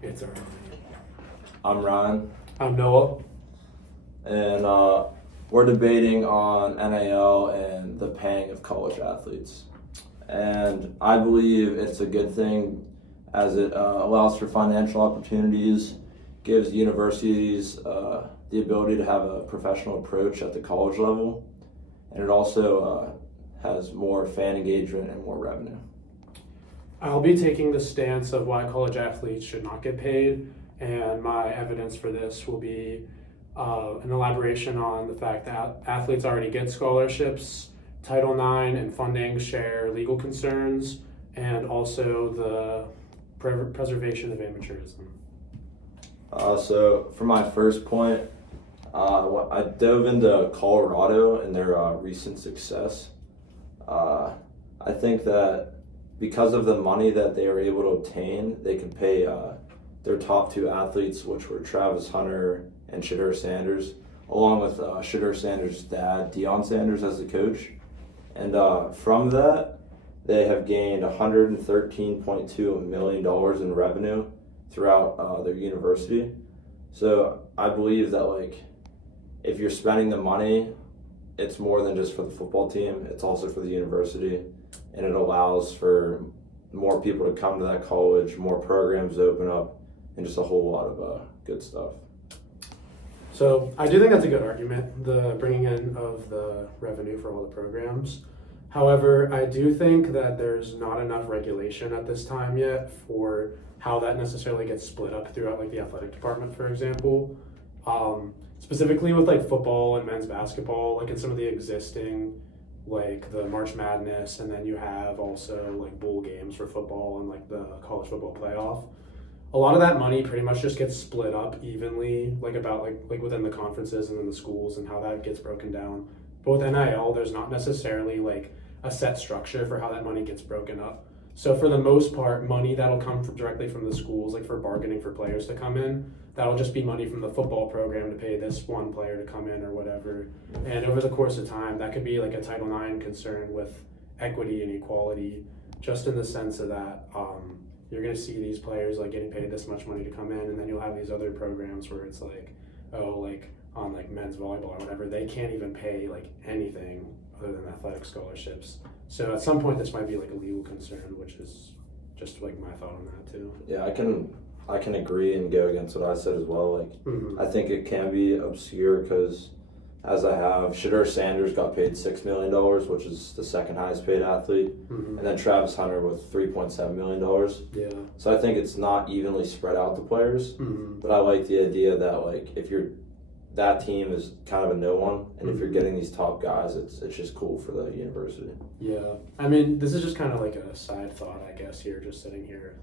It's alright. I'm Ryan, I'm Noah. and we're debating on NIL and the paying of college athletes. And I believe it's a good thing as it allows for financial opportunities, gives universities the ability to have a professional approach at the college level, and it also has more fan engagement and more revenue. I'll be taking the stance of why college athletes should not get paid, and my evidence for this will be an elaboration on the fact that athletes already get scholarships, Title IX and funding share legal concerns, and also the preservation of amateurism. So for my first point, I dove into Colorado and their recent success. I think that because of the money that they were able to obtain, they could pay their top two athletes, which were Travis Hunter and Shedeur Sanders, along with Shedeur Sanders' dad, Deion Sanders, as the coach. And from that, they have gained $113.2 million in revenue throughout their university. So I believe that if you're spending the money, it's more than just for the football team, it's also for the university, and it allows for more people to come to that college, more programs to open up, and just a whole lot of good stuff. So I do think that's a good argument, the bringing in of the revenue for all the programs. However, I do think that there's not enough regulation at this time yet for how that necessarily gets split up throughout the athletic department, for example. Specifically with football and men's basketball, in some of the existing the March Madness, and then you have also bowl games for football and the college football playoff. A lot of that money pretty much just gets split up evenly, about within the conferences and then the schools and how that gets broken down. But with NIL, there's not necessarily a set structure for how that money gets broken up. So for the most part, money that'll come directly from the schools, for bargaining for players to come in, that'll just be money from the football program to pay this one player to come in or whatever. And over the course of time, that could be a Title IX concern with equity and equality, just in the sense of that you're going to see these players getting paid this much money to come in, and then you'll have these other programs where it's on men's volleyball or whatever, they can't even pay anything other than athletic scholarships. So at some point this might be a legal concern, which is just my thought on that too. Yeah, I can agree and go against what I said as well. I think it can be obscure because, as I have, Shedeur Sanders got paid $6 million, which is the second highest paid athlete, and then Travis Hunter with $3.7 million. Yeah. So I think it's not evenly spread out to players, but I like the idea that if you're that team is kind of a no one, and if you're getting these top guys, it's just cool for the university. Yeah, I mean, this is just kind of a side thought, I guess, here, just sitting here.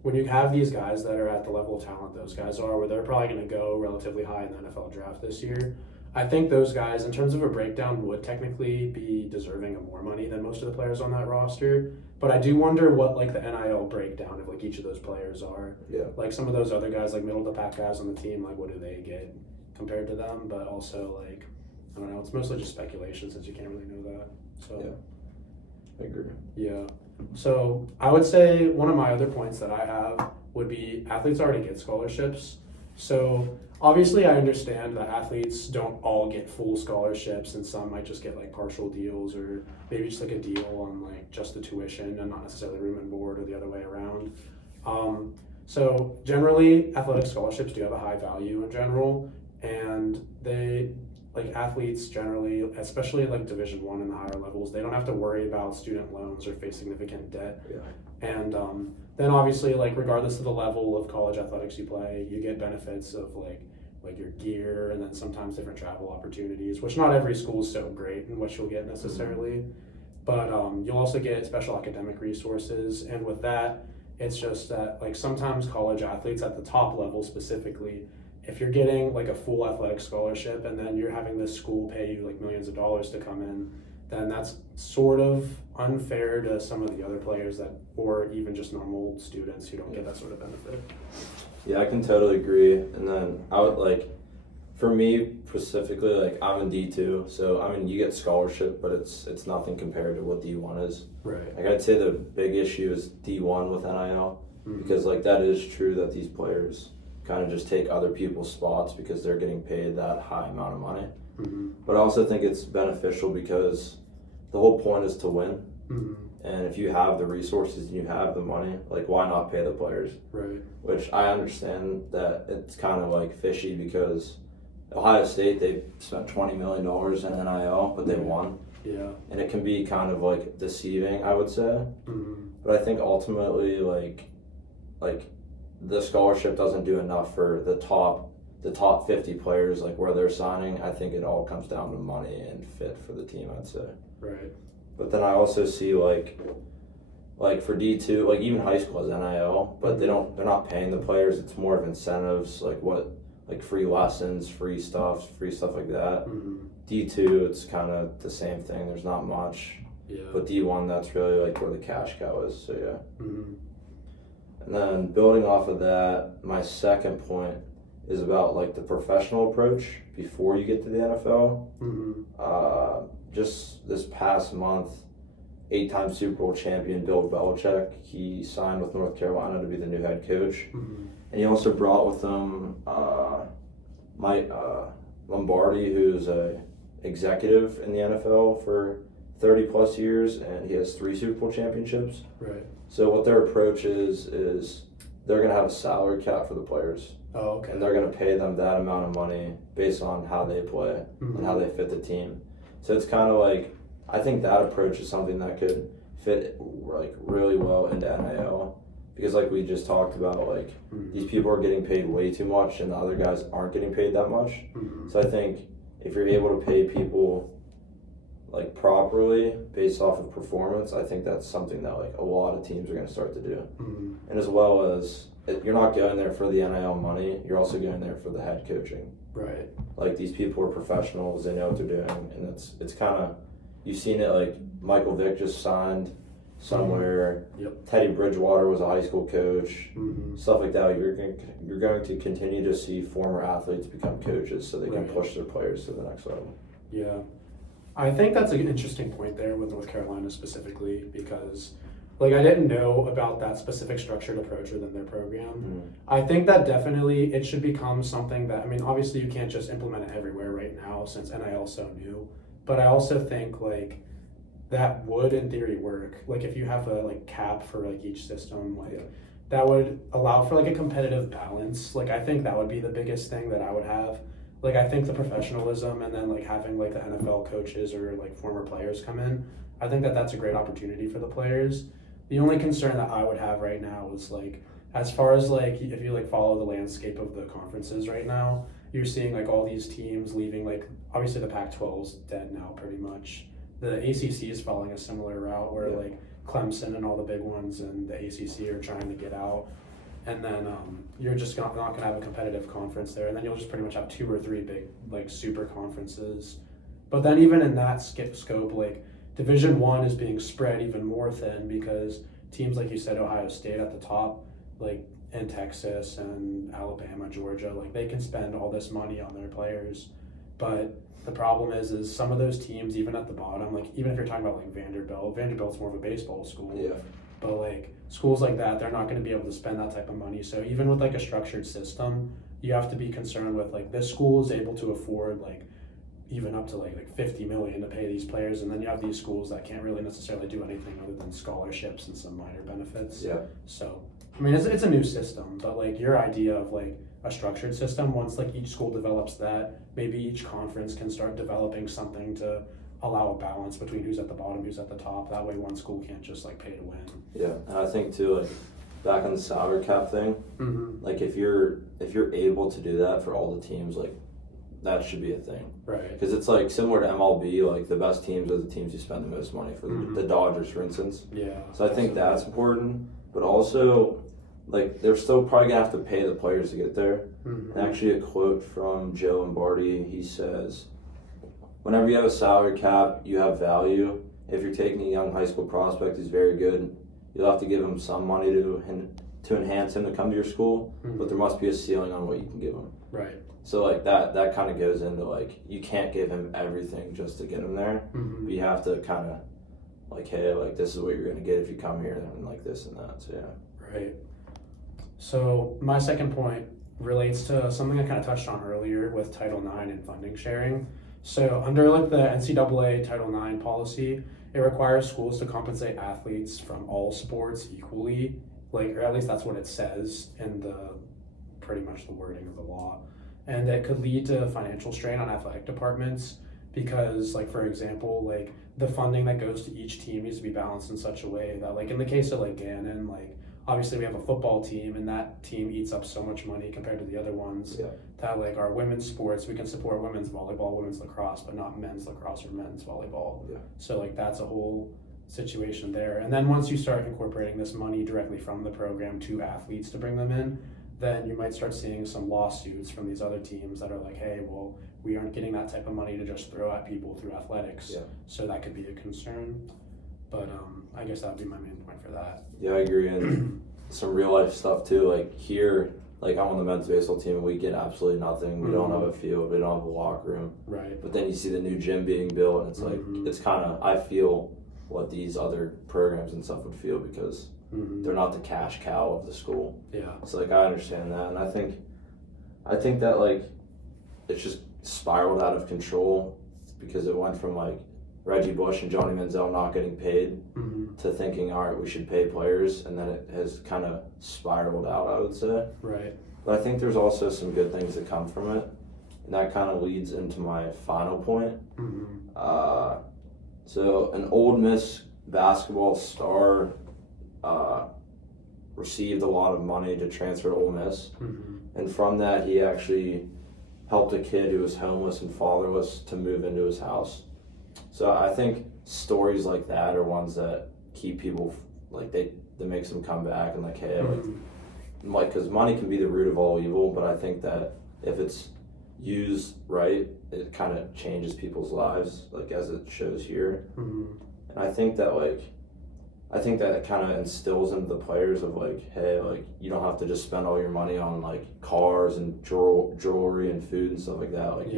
When you have these guys that are at the level of talent those guys are, where they're probably going to go relatively high in the NFL draft this year, I think those guys, in terms of a breakdown, would technically be deserving of more money than most of the players on that roster. But I do wonder what the NIL breakdown of each of those players are. Yeah. Some of those other guys, middle of the pack guys on the team, what do they get compared to them? But also I don't know, it's mostly just speculation since you can't really know that. So yeah, I agree. Yeah. So I would say one of my other points that I have would be athletes already get scholarships. So obviously I understand that athletes don't all get full scholarships, and some might just get partial deals, or maybe just a deal on just the tuition and not necessarily room and board, or the other way around. So generally athletic scholarships do have a high value in general, and they athletes generally, especially Division I and the higher levels, they don't have to worry about student loans or face significant debt. Yeah. And then obviously regardless of the level of college athletics you play, you get benefits of your gear, and then sometimes different travel opportunities, which not every school is so great in what you'll get necessarily. But you'll also get special academic resources, and with that, it's just that sometimes college athletes at the top level specifically, if you're getting a full athletic scholarship and then you're having this school pay you millions of dollars to come in, then that's sort of unfair to some of the other players that, or even just normal students who don't get that sort of benefit. Yeah, I can totally agree. And then I would for me specifically, I'm in D2, so I mean you get scholarship, but it's nothing compared to what D1 is. Right. I'd say the big issue is D1 with NIL. because like that is true that these players kind of just take other people's spots because they're getting paid that high amount of money. But I also think it's beneficial because the whole point is to win. And if you have the resources and you have the money, like why not pay the players? Right. Which I understand that it's kind of like fishy because Ohio State, they spent $20 million in NIL, but they won. Yeah. And it can be kind of like deceiving, I would say. But I think ultimately, like the scholarship doesn't do enough for the top 50 players, like where they're signing. I think it all comes down to money and fit for the team, I'd say. Right. But then I also see like for D2, like even high school has NIL, but they're not paying the players. It's more of incentives, like free lessons, free stuff like that. D2, it's kind of the same thing. There's not much. Yeah. But D1, that's really like where the cash cow is. So yeah. And then building off of that, my second point is about like the professional approach before you get to the NFL. Just this past month, 8-time Super Bowl champion Bill Belichick, he signed with North Carolina to be the new head coach. And he also brought with him Mike Lombardi, who's a executive in the NFL for 30 plus years, and he has 3 Super Bowl championships. Right. So what their approach is they're going to have a salary cap for the players. Oh, okay. And they're going to pay them that amount of money based on how they play and how they fit the team. So it's kind of like, I think that approach is something that could fit like really well into NIL, because like we just talked about, like these people are getting paid way too much and the other guys aren't getting paid that much. So I think if you're able to pay people like properly based off of performance, I think that's something that like a lot of teams are going to start to do. And as well as you're not going there for the NIL money, you're also going there for the head coaching. Right. Like these people are professionals, they know what they're doing, and it's kind of, you've seen it, like Michael Vick just signed somewhere. Teddy Bridgewater was a high school coach. Stuff like that. You're going to continue to see former athletes become coaches so they can push their players to the next level. Yeah. I think that's an interesting point there with North Carolina specifically, because like I didn't know about that specific structured approach within their program. I think that definitely it should become something that, I mean, obviously you can't just implement it everywhere right now since NIL is so new, but I also think like that would in theory work. Like if you have a like cap for like each system, like that would allow for like a competitive balance. Like I think that would be the biggest thing that I would have. Like I think the professionalism and then like having like the NFL coaches or like former players come in, I think that that's a great opportunity for the players. The only concern that I would have right now is like, as far as like, if you like follow the landscape of the conferences right now, you're seeing like all these teams leaving, like obviously the Pac-12's dead now pretty much. The ACC is following a similar route where like Clemson and all the big ones and the ACC are trying to get out. And then you're just not going to have a competitive conference there. And then you'll just pretty much have 2 or 3 big like super conferences. But then even in that scope, like Division I is being spread even more thin because teams like you said, Ohio State at the top, like in Texas and Alabama, Georgia, like they can spend all this money on their players. But the problem is some of those teams, even at the bottom, like even if you're talking about like Vanderbilt's more of a baseball school. Yeah. But like schools like that, they're not going to be able to spend that type of money. So even with like a structured system, you have to be concerned with like this school is able to afford like even up to like $50 million to pay these players, and then you have these schools that can't really necessarily do anything other than scholarships and some minor benefits. Yeah. So I mean it's a new system, but like your idea of like a structured system, once like each school develops that, maybe each conference can start developing something to allow a balance between who's at the bottom, who's at the top. That way one school can't just like pay to win. Yeah, and I think too, like back on the salary cap thing, like if you're able to do that for all the teams, like that should be a thing. Right. Because it's like similar to MLB, like the best teams are the teams who spend the most money. For the Dodgers, for instance. Yeah. So I think that's important, but also like they're still probably gonna have to pay the players to get there. And actually, a quote from Joe Lombardi, he says, "Whenever you have a salary cap, you have value. If you're taking a young high school prospect who's very good, you'll have to give him some money to enhance him to come to your school, but there must be a ceiling on what you can give him." Right. So like that kind of goes into like you can't give him everything just to get him there. But you have to kind of like, hey, like this is what you're gonna get if you come here and like this and that. So yeah. Right. So my second point relates to something I kind of touched on earlier with Title IX and funding sharing. So under like the NCAA Title IX policy, it requires schools to compensate athletes from all sports equally, like, or at least that's what it says in the pretty much the wording of the law. And that could lead to financial strain on athletic departments because, like, for example, like the funding that goes to each team needs to be balanced in such a way that, like, in the case of like Gannon, like obviously we have a football team and that team eats up so much money compared to the other ones that, like, our women's sports, we can support women's volleyball, women's lacrosse, but not men's lacrosse or men's volleyball. So like that's a whole situation there. And then once you start incorporating this money directly from the program to athletes to bring them in, then you might start seeing some lawsuits from these other teams that are like, hey, well, we aren't getting that type of money to just throw at people through athletics. So that could be a concern. But I guess that would be my main point for that. Yeah, I agree. And some real life stuff too. Like here, like I'm on the men's baseball team and we get absolutely nothing. We don't have a field. We don't have a locker room. Right. But then you see the new gym being built and it's like, it's kind of, I feel what these other programs and stuff would feel because they're not the cash cow of the school. Yeah. So like I understand that, and I think that like it's just spiraled out of control because it went from like Reggie Bush and Johnny Manziel not getting paid to thinking, all right, we should pay players, and then it has kind of spiraled out, I would say. Right. But I think there's also some good things that come from it, and that kind of leads into my final point. So an Ole Miss basketball star received a lot of money to transfer to Ole Miss, and from that he actually helped a kid who was homeless and fatherless to move into his house. So I think stories like that are ones that keep people like that makes them come back and like, hey, like because money can be the root of all evil, but I think that if it's used right, it kind of changes people's lives, like as it shows here. And I think that it kind of instills into the players of like, hey, like you don't have to just spend all your money on like cars and jewelry and food and stuff like that. Like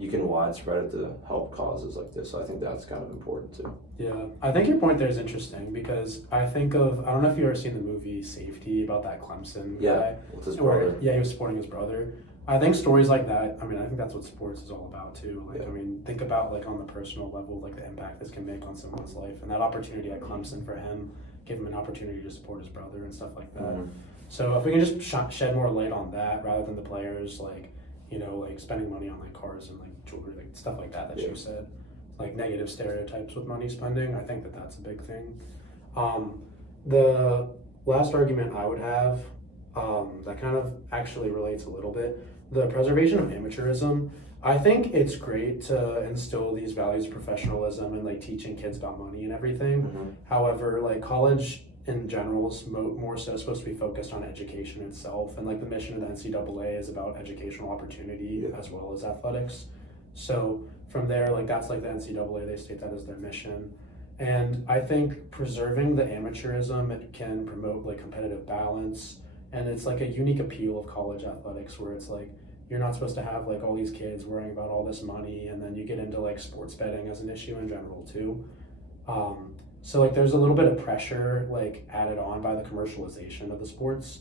you can widespread it to help causes like this. So I think that's kind of important too. Yeah, I think your point there is interesting because I don't know if you've ever seen the movie Safety about that Clemson guy. With his brother. He was supporting his brother. I think stories like that, I mean, I think that's what sports is all about too. Like, I mean, think about like on the personal level, like the impact this can make on someone's life, and that opportunity at Clemson for him, give him an opportunity to support his brother and stuff like that. So if we can just shed more light on that rather than the players, like, you know, like spending money on like cars and like jewelry, like stuff like that you said, like negative stereotypes with money spending, I think that that's a big thing. The last argument I would have that kind of actually relates a little bit, the preservation of amateurism. I think it's great to instill these values of professionalism and like teaching kids about money and everything. However, like college in general is more so supposed to be focused on education itself, and like the mission of the NCAA is about educational opportunity as well as athletics. So from there, like that's like the NCAA, they state that as their mission. And I think preserving the amateurism, it can promote like competitive balance, and it's like a unique appeal of college athletics where it's like you're not supposed to have like all these kids worrying about all this money, and then you get into like sports betting as an issue in general too. So like there's a little bit of pressure like added on by the commercialization of the sports,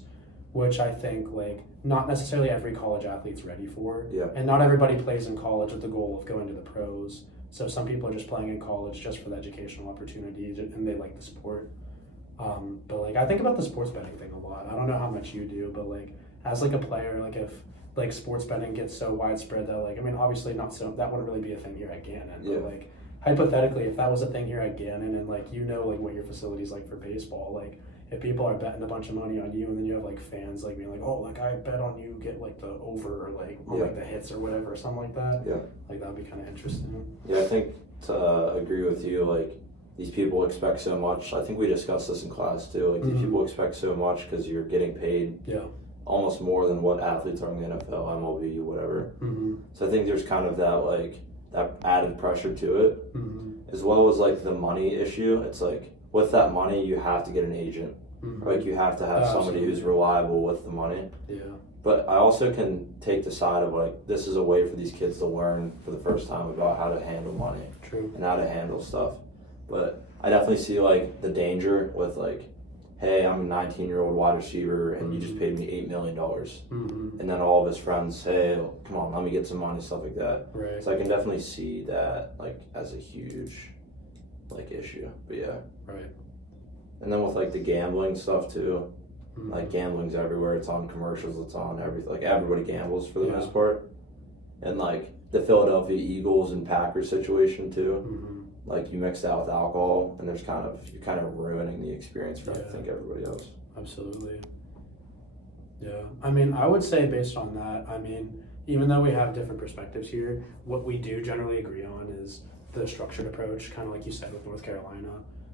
which I think like not necessarily every college athlete's ready for. And not everybody plays in college with the goal of going to the pros. So some people are just playing in college just for the educational opportunities and they like the sport. But like I think about the sports betting thing a lot. I don't know how much you do, but like as like a player, like if like sports betting gets so widespread that like, I mean, obviously not so, that wouldn't really be a thing here at Gannon, but like hypothetically, if that was a thing here at Gannon and like, you know, like what your facility's like for baseball, like if people are betting a bunch of money on you and then you have like fans like being like, oh, like I bet on you get like the over or like, or like the hits or whatever, something like that. Like that would be kind of interesting. I think to agree with you, like these people expect so much. I think we discussed this in class too. Like these people expect so much because you're getting paid almost more than what athletes are in the NFL, MLB, whatever. So I think there's kind of that like that added pressure to it, as well as like the money issue. It's like with that money, you have to get an agent. Like you have to have somebody who's reliable with the money. But I also can take the side of like this is a way for these kids to learn for the first time about how to handle money and how to handle stuff. But I definitely see like the danger with like, hey, I'm a 19-year-old wide receiver and you just paid me $8 million. Mm-hmm. And then all of his friends, hey, come on, let me get some money, stuff like that. Right. So I can definitely see that like as a huge like issue. But yeah. Right. And then with like the gambling stuff too, Mm-hmm. like gambling's everywhere. It's on commercials. It's on everything. Like everybody gambles for the Yeah. most part. And like the Philadelphia Eagles and Packers situation too. Mm-hmm. Like you mix that with alcohol, and you're kind of ruining the experience for I Yeah. think everybody else. Absolutely. Yeah. I mean, I would say based on that, I mean, even though we have different perspectives here, what we do generally agree on is the structured approach, kind of like you said with North Carolina.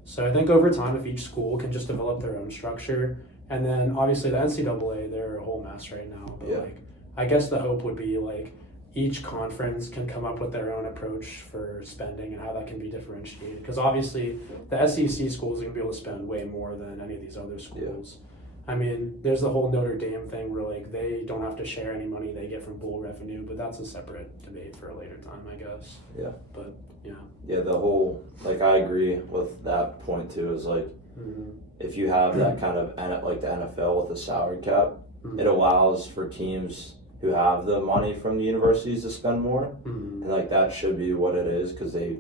So I think over time, if each school can just develop their own structure, and then obviously the NCAA, they're a whole mess right now. But Yeah. like, I guess the hope would be like each conference can come up with their own approach for spending and how that can be differentiated. Because obviously the SEC schools are going to be able to spend way more than any of these other schools. I mean, there's the whole Notre Dame thing where like they don't have to share any money they get from bowl revenue, but that's a separate debate for a later time, I guess. Yeah. But yeah. Yeah, the whole like I agree with that point too. Is like Mm-hmm. if you have that kind of like the NFL with a salary cap, Mm-hmm. it allows for teams who have the money from the universities to spend more, Mm-hmm. and like that should be what it is because they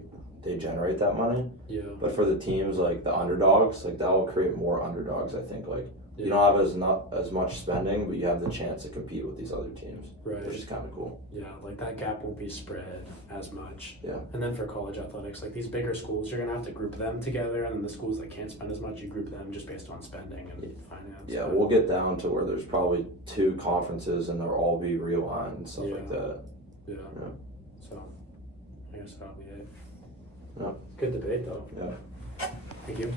generate that money. Yeah. But for the teams like the underdogs, like that will create more underdogs. I think like Yeah. you don't have not as much spending, but you have the chance to compete with these other teams, Right. which is kind of cool. Yeah, like that gap won't be spread as much. Yeah. And then for college athletics, like these bigger schools, you're gonna have to group them together, and then the schools that can't spend as much, you group them just based on spending and finance. Yeah, But, we'll get down to where there's probably 2 conferences and they'll all be realigned and stuff Yeah. like that. yeah. Yeah. So I guess that'll be it. Yeah. Good debate though. Yeah. Thank you.